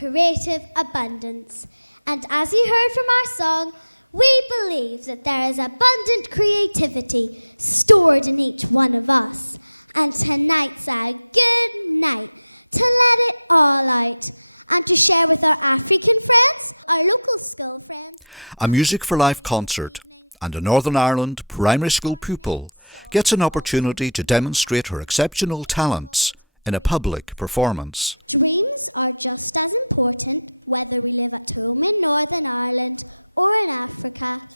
creative abundance. And as you heard from our song, we believe that there is abundant creativity stored in each one of us. And tonight's a good night to let it all out and to share with our African friends, our local school friends. A Music for Life concert, and a Northern Ireland primary school pupil gets an opportunity to demonstrate her exceptional talents in a public performance. Dreams are just as important whether we live at home in Northern Ireland or in Africa.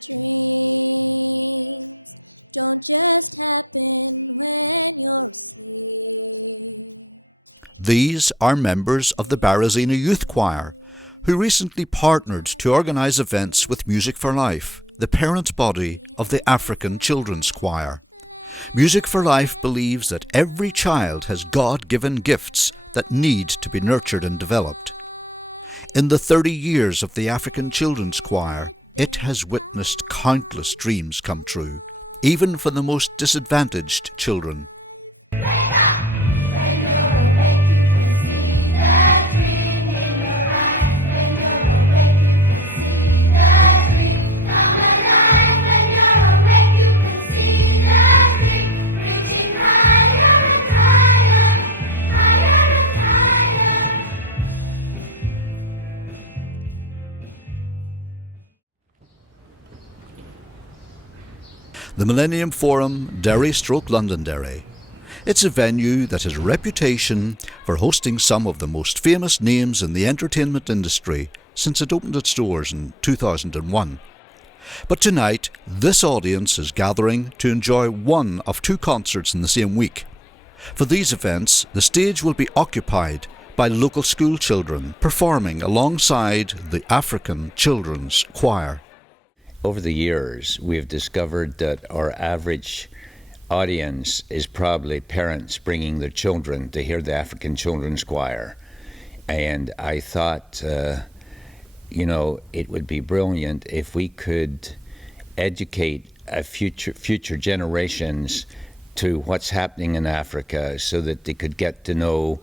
Dreams don't just happen when you're asleep. These are members of the Barazina Youth Choir, who recently partnered to organise events with Music for Life, the parent body of the African Children's Choir. Music for Life believes that every child has God-given gifts that need to be nurtured and developed. In the 30 years of the African Children's Choir, it has witnessed countless dreams come true, even for the most disadvantaged children. Wake up! When you're awake, you can see the dream in your eyes. When you're awake, you can see the dream come alive. When you're awake, you can see the dream reaching higher and higher, higher and higher. The Millennium Forum, Derry / Londonderry. It's a venue that has a reputation for hosting some of the most famous names in the entertainment industry since it opened its doors in 2001. But tonight, this audience is gathering to enjoy one of two concerts in the same week. For these events, the stage will be occupied by local school children performing alongside the African Children's Choir. Over the years, we've discovered that our average audience is probably parents bringing their children to hear the African Children's Choir. And I thought, it would be brilliant if we could educate future generations to what's happening in Africa so that they could get to know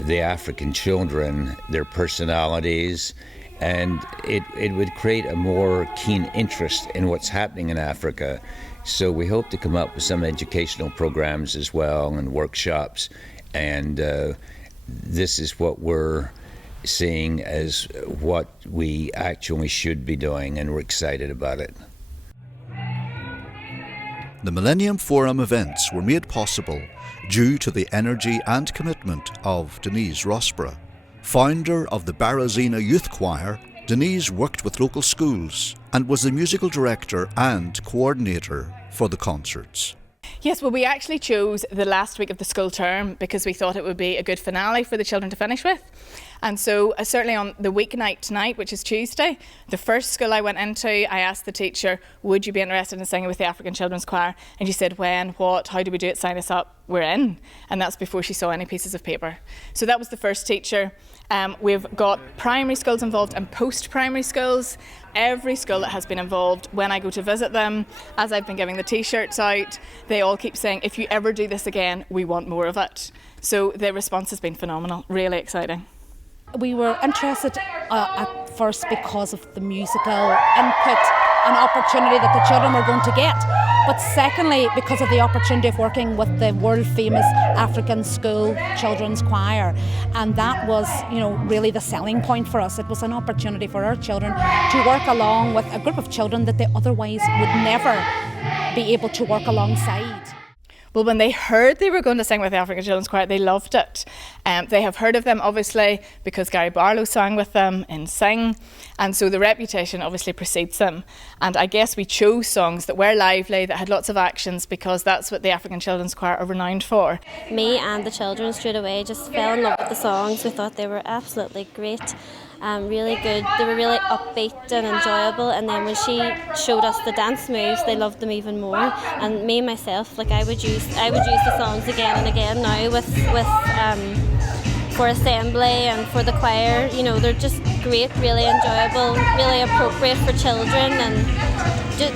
the African children, their personalities, and it would create a more keen interest in what's happening in Africa. So we hope to come up with some educational programs as well and workshops, and this is what we're seeing as what we actually should be doing, and we're excited about it. The Millennium Forum events were made possible due to the energy and commitment of Denise Rossborough. Founder of the Barazina Youth Choir, Denise worked with local schools and was the musical director and coordinator for the concerts. Yes, well, we actually chose the last week of the school term because we thought it would be a good finale for the children to finish with. And so certainly on the weeknight tonight, which is Tuesday, the first school I went into, I asked the teacher, would you be interested in singing with the African Children's Choir? And she said, when, what, how do we do it, sign us up, we're in. And that's before she saw any pieces of paper. So that was the first teacher. We've got primary schools involved and post-primary schools. Every school that has been involved, when I go to visit them, as I've been giving the t-shirts out, they all keep saying, if you ever do this again, we want more of it. So the response has been phenomenal, really exciting. We were interested at first because of the musical input and opportunity that the children were going to get. But secondly, because of the opportunity of working with the world famous African School Children's Choir. And that was, really the selling point for us. It was an opportunity for our children to work along with a group of children that they otherwise would never be able to work alongside. Well, when they heard they were going to sing with the African Children's Choir, they loved it. They have heard of them, obviously, because Gary Barlow sang with them in Sing. And so the reputation obviously precedes them. And I guess we chose songs that were lively, that had lots of actions, because that's what the African Children's Choir are renowned for. Me and the children straight away just fell in love with the songs. We thought they were absolutely great. Really good. They were really upbeat and enjoyable, and then when she showed us the dance moves, they loved them even more. And me myself, I would use the songs again and again now with for assembly and for the choir. They're just great, really enjoyable, really appropriate for children, and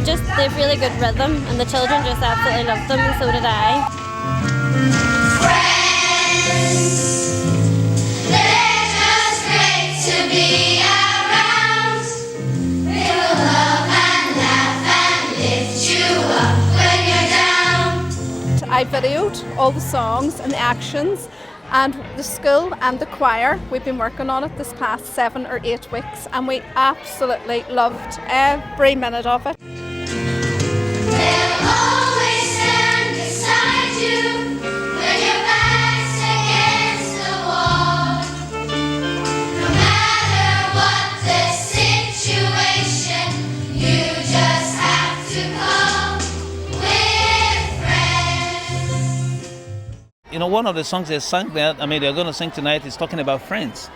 just they've really good rhythm, and the children just absolutely loved them, and so did I. Friends, let us pray. I videoed all the songs and the actions, and the school and the choir, we've been working on it this past 7 or 8 weeks, and we absolutely loved every minute of it. They'll always stand beside you when your back's against the wall. No matter what the situation, you just have to come with friends. You know, one of the songs they sang there, they're going to sing tonight is talking about friends.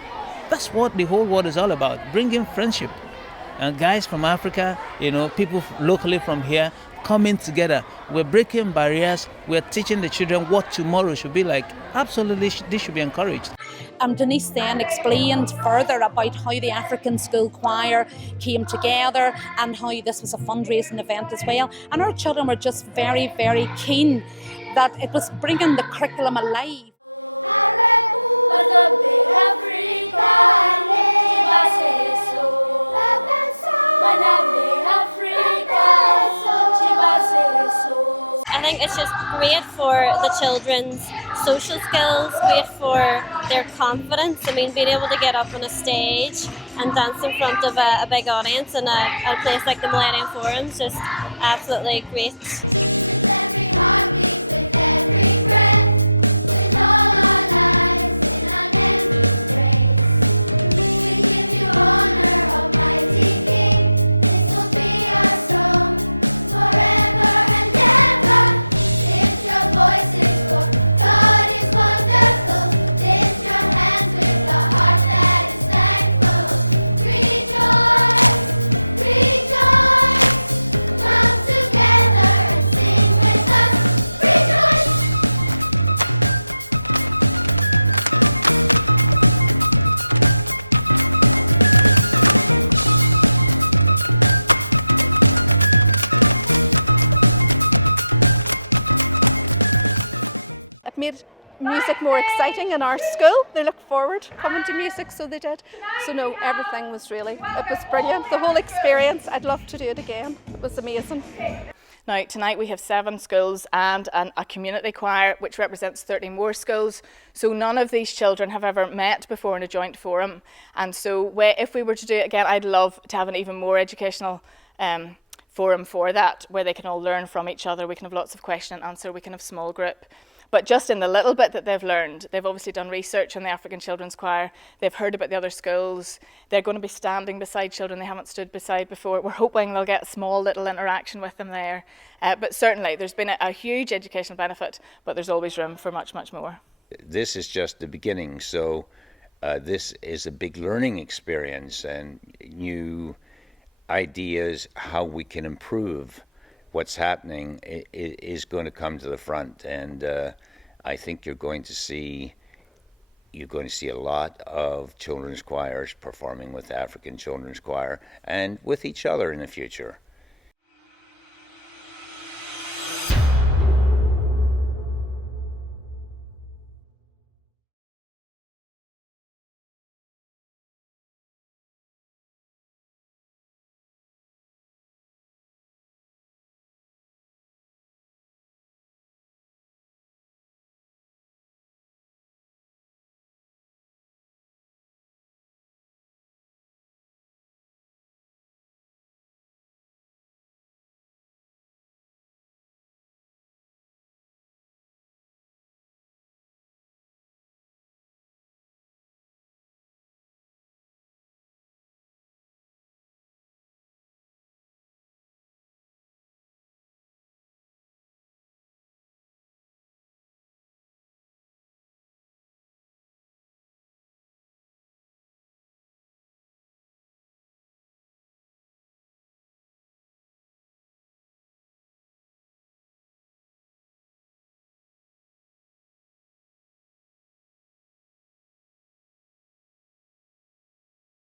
That's what the whole world is all about, bringing friendship. And guys from Africa, people locally from here, coming together. We're breaking barriers. We're teaching the children what tomorrow should be like. Absolutely, they should be encouraged. Denise then explained further about how the African School Choir came together and how this was a fundraising event as well. And our children were just very, very keen that it was bringing the curriculum alive. I think it's just great for the children's social skills, great for their confidence. Being able to get up on a stage and dance in front of a big audience in a place like the Millennium Forum is just absolutely great. With every heartbeat, with every breath, with all our lives in unending praise, we give you honor, Almighty King. This will be our song forever and ever. Lift your voices, for God is wonderful. Lift your hands with a heart that is thankful. Rejoice, rejoice, come together and sing with us. Rejoice! It made music more exciting in our school. They looked forward coming to music, so they did. So no, everything was it was brilliant. The whole experience, I'd love to do it again. It was amazing. Now, tonight we have 7 schools and a community choir, which represents 30 more schools. So none of these children have ever met before in a joint forum. And so if we were to do it again, I'd love to have an even more educational forum for that, where they can all learn from each other. We can have lots of question and answer. We can have small group. But just in the little bit that they've learned, they've obviously done research on the African Children's Choir. They've heard about the other schools. They're going to be standing beside children they haven't stood beside before. We're hoping they'll get a small little interaction with them there. But certainly there's been a huge educational benefit, but there's always room for much, much more. This is just the beginning, so this is a big learning experience and new ideas how we can improve what's happening is going to come to the front, and I think you're going to see a lot of children's choirs performing with the African Children's Choir and with each other in the future.